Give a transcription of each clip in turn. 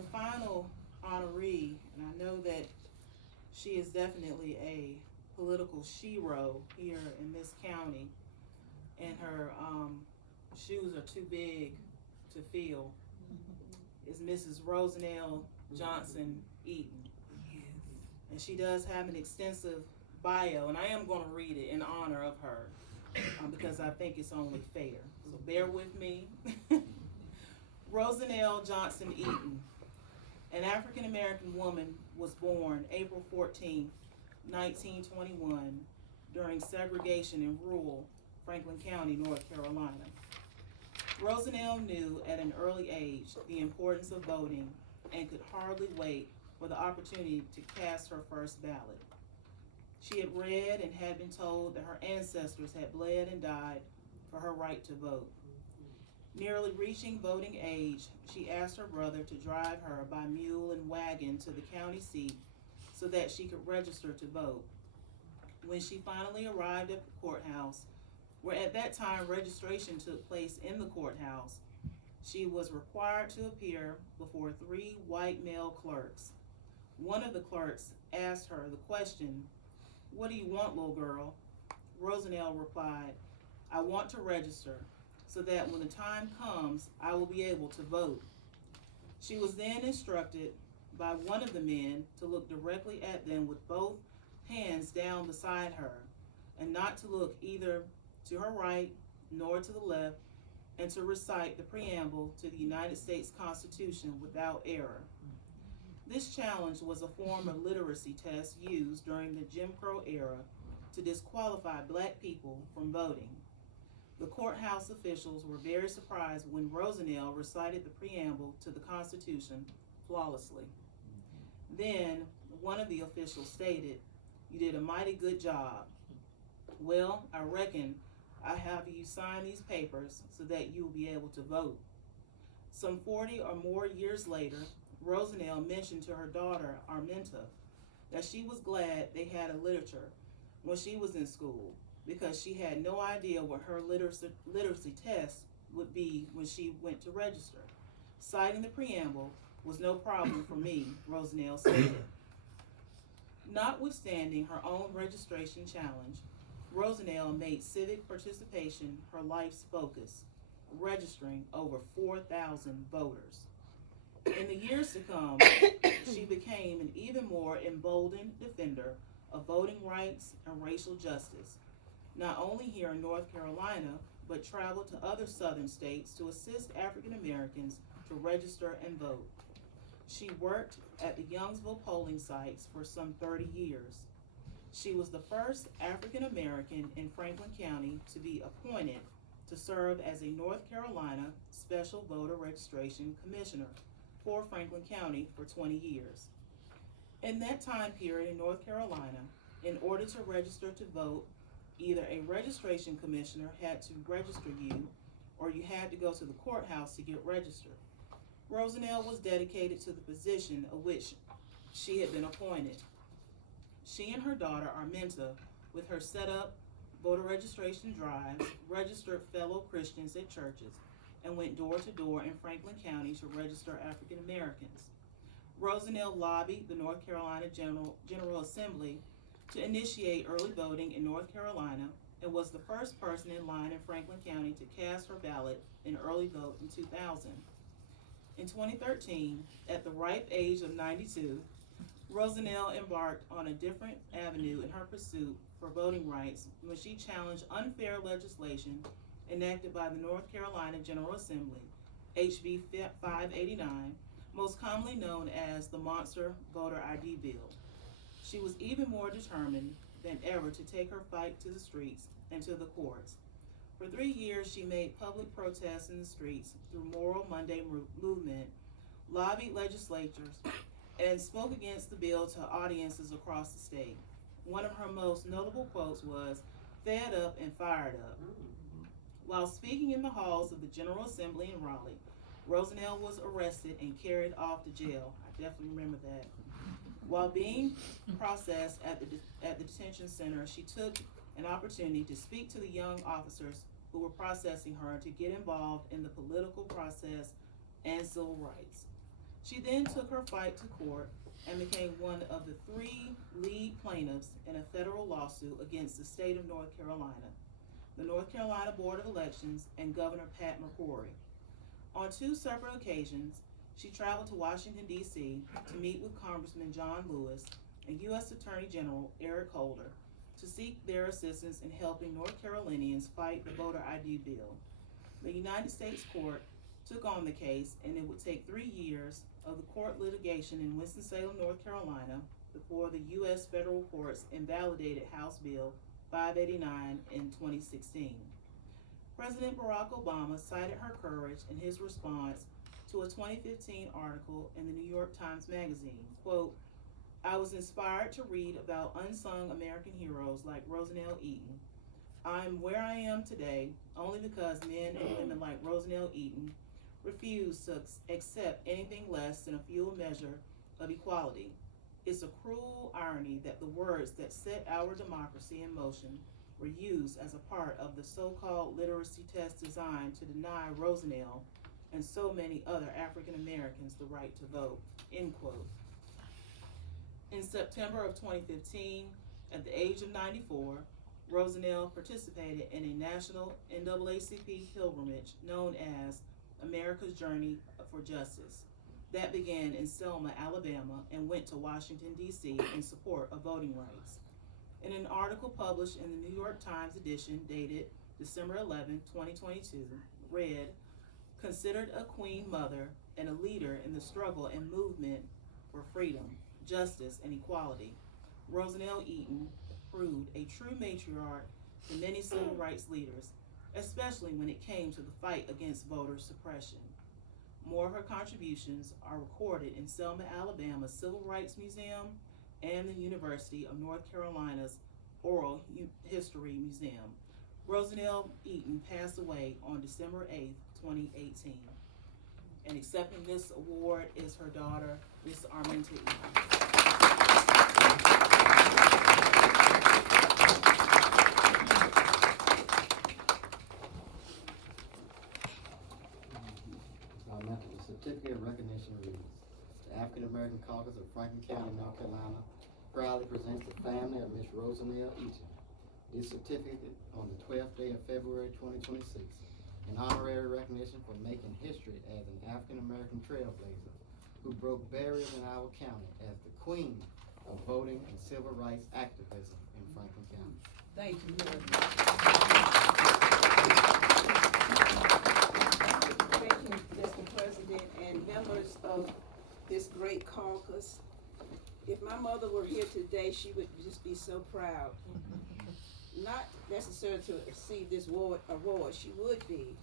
our final honoree, and I know that she is definitely a political shero here in this county, and her shoes are too big to fill, is Mrs. Rosanell Johnson Eaton. And she does have an extensive bio, and I am going to read it in honor of her because I think it's only fair. So bear with me. Rosanell Johnson Eaton, an African American woman, was born April 14th, 1921, during segregation in rural Franklin County, North Carolina. Rosanell knew at an early age the importance of voting and could hardly wait for the opportunity to cast her first ballot. She had read and had been told that her ancestors had bled and died for her right to vote. Nearly reaching voting age, she asked her brother to drive her by mule and wagon to the county seat so that she could register to vote. When she finally arrived at the courthouse, where at that time registration took place in the courthouse, she was required to appear before 3 white male clerks. One of the clerks asked her the question, "What do you want, little girl?" Rosanell replied, "I want to register so that when the time comes, I will be able to vote." She was then instructed by one of the men to look directly at them with both hands down beside her and not to look either to her right nor to the left, and to recite the preamble to the United States Constitution without error. This challenge was a form of literacy test used during the Jim Crow era to disqualify black people from voting. The courthouse officials were very surprised when Rosanell recited the preamble to the Constitution flawlessly. Then one of the officials stated, "You did a mighty good job. Well, I reckon I have you sign these papers so that you will be able to vote." Some 40 or more years later, Rosanell mentioned to her daughter, Arminta, that she was glad they had a literature when she was in school because she had no idea what her literacy test would be when she went to register. Citing the preamble was no problem for me, Rosanell stated. Notwithstanding her own registration challenge, Rosanell made civic participation her life's focus, registering over 4,000 voters. In the years to come, she became an even more emboldened defender of voting rights and racial justice, not only here in North Carolina, but traveled to other southern states to assist African Americans to register and vote. She worked at the Youngsville polling sites for some 30 years. She was the first African American in Franklin County to be appointed to serve as a North Carolina Special Voter Registration Commissioner for Franklin County for 20 years. In that time period in North Carolina, in order to register to vote, either a registration commissioner had to register you or you had to go to the courthouse to get registered. Rosanell was dedicated to the position of which she had been appointed. She and her daughter, Arminta, with her set-up voter registration drives, registered fellow Christians at churches, and went door to door in Franklin County to register African Americans. Rosanell lobbied the North Carolina General Assembly to initiate early voting in North Carolina and was the first person in line in Franklin County to cast her ballot in early vote in 2000. In 2013, at the ripe age of 92, Rosanell embarked on a different avenue in her pursuit for voting rights when she challenged unfair legislation enacted by the North Carolina General Assembly, HB 589, most commonly known as the Monster Voter ID Bill. She was even more determined than ever to take her fight to the streets and to the courts. For 3 years, she made public protests in the streets through Moral Monday movement, lobbied legislatures, and spoke against the bill to audiences across the state. One of her most notable quotes was, "Fed up and fired up." While speaking in the halls of the General Assembly in Raleigh, Rosanell was arrested and carried off to jail. I definitely remember that. While being processed at the detention center, she took an opportunity to speak to the young officers who were processing her to get involved in the political process and civil rights. She then took her fight to court and became one of the 3 lead plaintiffs in a federal lawsuit against the state of North Carolina, the North Carolina Board of Elections, and Governor Pat McCrory. On 2 separate occasions, she traveled to Washington, D.C. to meet with Congressman John Lewis and U.S. Attorney General Eric Holder to seek their assistance in helping North Carolinians fight the voter ID bill. The United States Court took on the case, and it would take 3 years of the court litigation in Winston-Salem, North Carolina, before the U.S. federal courts invalidated House Bill 589 in 2016. President Barack Obama cited her courage in his response to a 2015 article in the New York Times Magazine. Quote, "I was inspired to read about unsung American heroes like Rosanell Eaton. I'm where I am today only because men and women like Rosanell Eaton refuse to accept anything less than a full measure of equality. It's a cruel irony that the words that set our democracy in motion were used as a part of the so-called literacy test designed to deny Rosanell and so many other African Americans the right to vote," end quote. In September of 2015, at the age of 94, Rosanell participated in a national NAACP pilgrimage known as America's Journey for Justice that began in Selma, Alabama, and went to Washington, D.C. in support of voting rights. In an article published in the New York Times edition dated December 11, 2022, read, "Considered a queen mother and a leader in the struggle and movement for freedom, justice, and equality, Rosanell Eaton proved a true matriarch to many civil rights leaders, especially when it came to the fight against voter suppression. More of her contributions are recorded in Selma, Alabama's Civil Rights Museum and the University of North Carolina's Oral History Museum. Rosanell Eaton passed away on December 8, 2018. And accepting this award is her daughter, Miss Arminta Eaton. The certificate of recognition reads, the African American Caucus of Franklin County, North Carolina, proudly presents the family of Miss Rosanell Eaton this certificate on the 12th day of February 2026, an honorary recognition for making history as an African American trailblazer who broke barriers in our county as the queen of voting and civil rights activism in Franklin County. Thank you very much. Thank you, Mr. President, and members of this great caucus. If my mother were here today, she would just be so proud. Not necessarily to receive this award, she would be.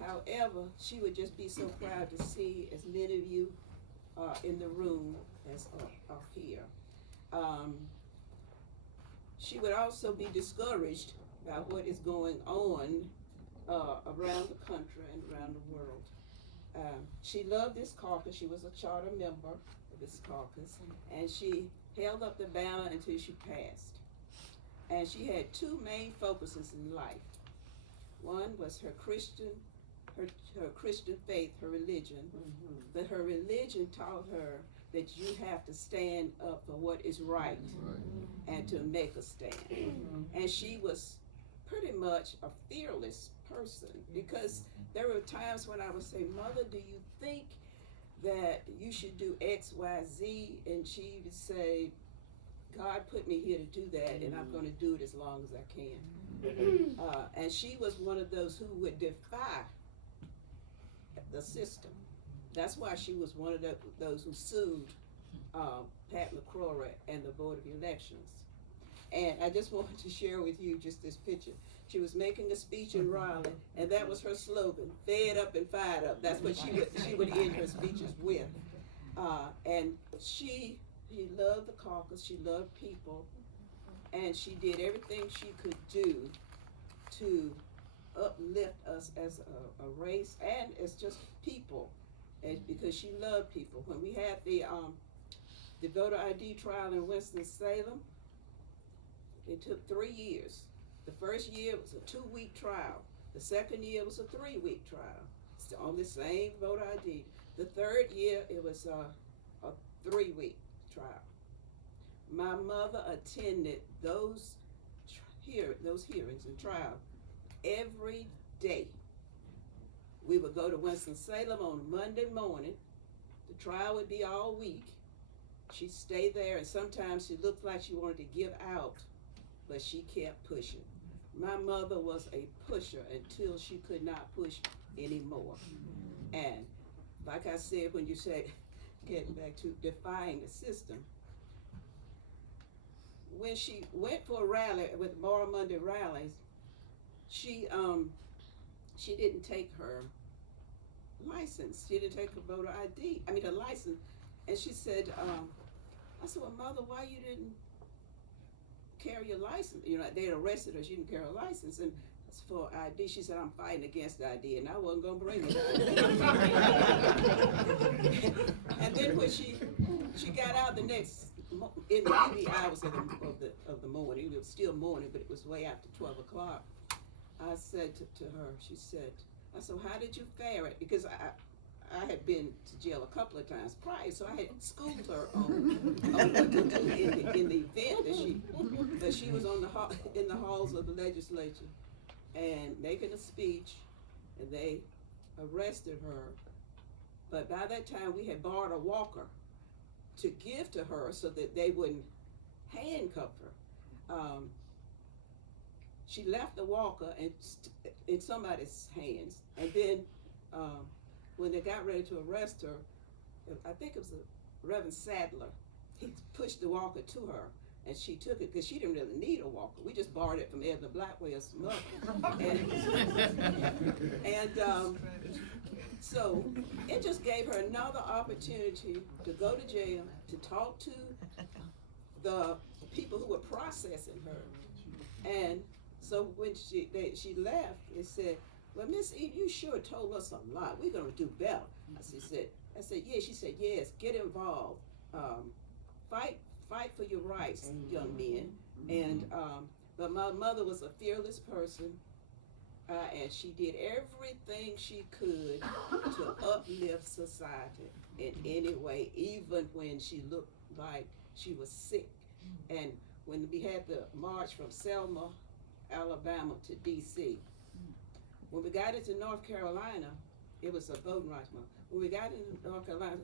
However, she would just be so proud to see as many of you in the room as are here. She would also be discouraged by what is going on around the country and around the world. She loved this caucus. She was a charter member of this caucus, and she held up the banner until she passed. And she had 2 main focuses in life. One was her Christian faith, her religion. But her religion taught her that you have to stand up for what is right and to make a stand. And she was pretty much a fearless person, because there were times when I would say, "Mother, do you think that you should do X, Y, Z?" And she would say, "God put me here to do that, and I'm going to do it as long as I can." And she was one of those who would defy the system. That's why she was one of those who sued Pat McCrory and the Board of Elections. And I just wanted to share with you just this picture. She was making a speech in Raleigh, and that was her slogan: "Fed up and fired up." That's what she would end her speeches with. And she loved the caucus. She loved people, and she did everything she could do to uplift us as a race and as just people, because she loved people. When we had the voter ID trial in Winston-Salem, it took 3 years. The first year was a 2-week trial. The second year was a 3-week trial. It's on the same voter ID. The third year, it was a 3-week trial. My mother attended those hearings and trials every day. We would go to Winston-Salem on Monday morning. The trial would be all week. She'd stay there, and sometimes she looked like she wanted to give out, but she kept pushing. My mother was a pusher until she could not push anymore. And like I said, when you said, getting back to defying the system, when she went for a rally with Moral Monday rallies, she didn't take her license. She didn't take her voter ID. I mean, her license. And she said, I said, well, Mother, why you didn't carry your license? You know, they arrested her. She didn't carry her license. And it's for ID. She said, I'm fighting against ID, and I wasn't going to bring it. And then when she got out the next, in the early hours of the morning, it was still morning, but it was way after 12 o'clock, I said to her, I said, how did you fare it? Because I had been to jail a couple of times prior, so I had schooled her on what to do in the event that she was in the halls of the legislature and making a speech, and they arrested her. But by that time, we had borrowed a walker to give to her so that they wouldn't handcuff her. She left the walker in somebody's hands, and then when they got ready to arrest her, I think it was Reverend Sadler, he pushed the walker to her, and she took it because she didn't really need a walker. We just borrowed it from Edna Blackwell's mother. So it just gave her another opportunity to go to jail, to talk to the people who were processing her. And so when she left, it said, well, Miss Eaton, you sure told us a lot. We're going to do better. I said, yeah. She said, yes, get involved. Fight for your rights, young men. And but my mother was a fearless person, and she did everything she could to uplift society in any way, even when she looked like she was sick. And when we had the march from Selma, Alabama to D.C., when we got into North Carolina, it was a voting rights month. When we got into North Carolina,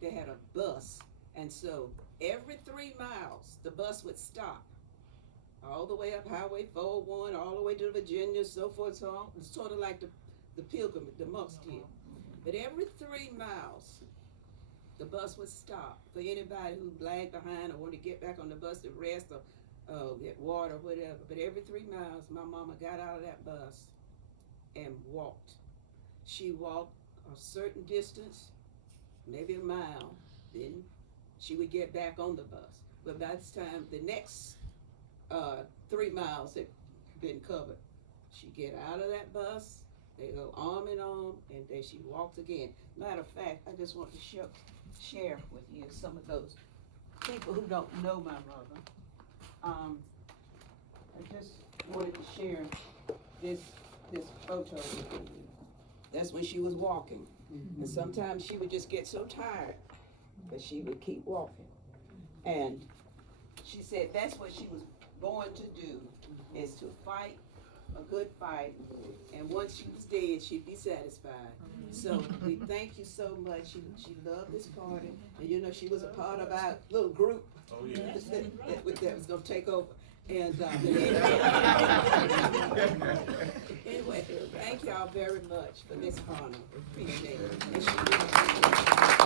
they had a bus, and so every 3 miles the bus would stop, all the way up Highway 401, all the way to Virginia, so forth, so on. It's sort of like the pilgrimage, the monks did. But every 3 miles, the bus would stop for anybody who lagged behind or wanted to get back on the bus to rest or get water or whatever. But every 3 miles, my mama got out of that bus and walked. She walked a certain distance, maybe a mile, then she would get back on the bus. But by the time the next 3 miles had been covered, she'd get out of that bus, they go arm in arm, and then she walked again. Matter of fact, I just want to share with you some of those people who don't know my mother. I just wanted to share this photo with you. That's when she was walking. Mm-hmm. And sometimes she would just get so tired, but she would keep walking. And she said that's what she was born to do, is to fight a good fight. And once she was dead, she'd be satisfied. So we thank you so much. She loved this party. And you know, she was a part of our little group. Oh, yeah. that was going to take over. And anyway, thank y'all very much for this honor. Appreciate it.